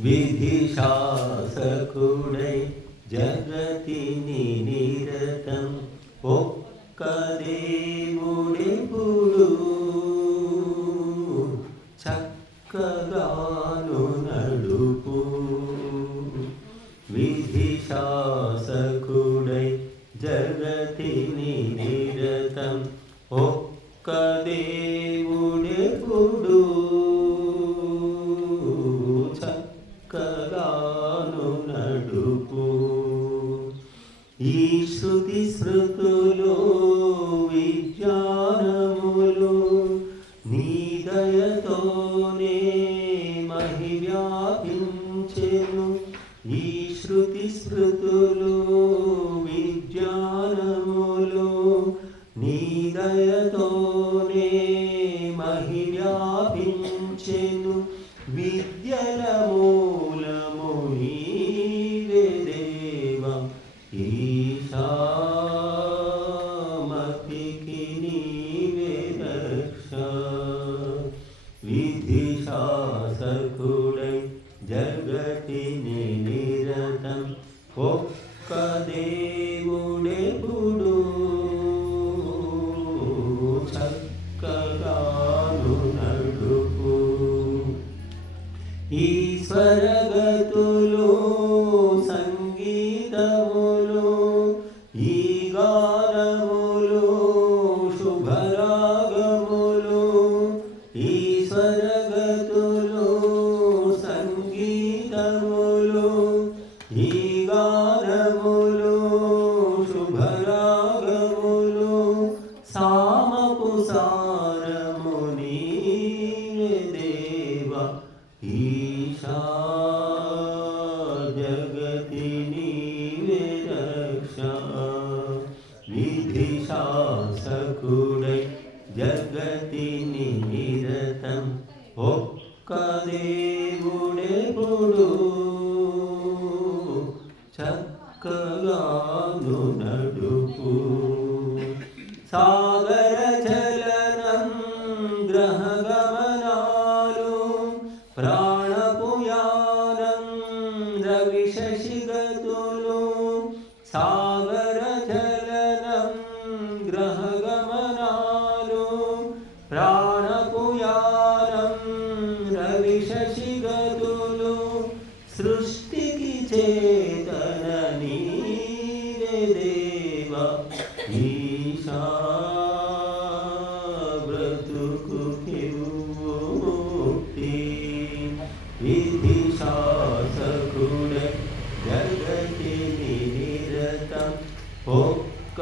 విధి శాసకుడై జగతిని నిరతం ఒక్క దేవుడెప్పుడు చక్కగాను నడుపు. విధి శాసకుడై జగతిని నిరతం ఒక్క దేవుడెప్పుడు చక్కగాను నడుపు. ఈ శృతి స్మృతులు విజ్ఞానములు నీ దయతోనే మహి వ్యాపించెను. ఈ శృతి స్మృతులు విజ్ఞానములు నీ దయతోనే మహి వ్యాపించెను. విద్యల మూలము నీవే దేవా ఈశామతికి నీవే రక్ష. విధి శాసకుడై జగతిని నిరతం ఒక్క దేవుడెప్పుడు చక్కగాను నడుపు. ఈశ్వరగతులు సంగీతములు ఈ గానములు శుభరాగములు. ఈశ్వరగతులు సంగీతములు ఈ గానములు శుభరాగములు. సామపు సారము నీవే దేవా ఈశా జగతిని రక్ష. విధి శాసకుడై జగతిని నిరతం ఒక్క దేవుడెప్పుడు చక్కగాను నడుపు. సాగర చలనం గ్రహ గమనాలు ప్రాణపుయానం రవి శశిగతులు. సాగర చలనం గ్రహ గమనాలు ప్రాణపుయానం రవి శశిగతులు. సృష్టికి చేతన నీవే దేవా ఈశా బ్రతుకుకి ముక్తి. విధి శాసకుడై జగతిని నిరతం ఒక్క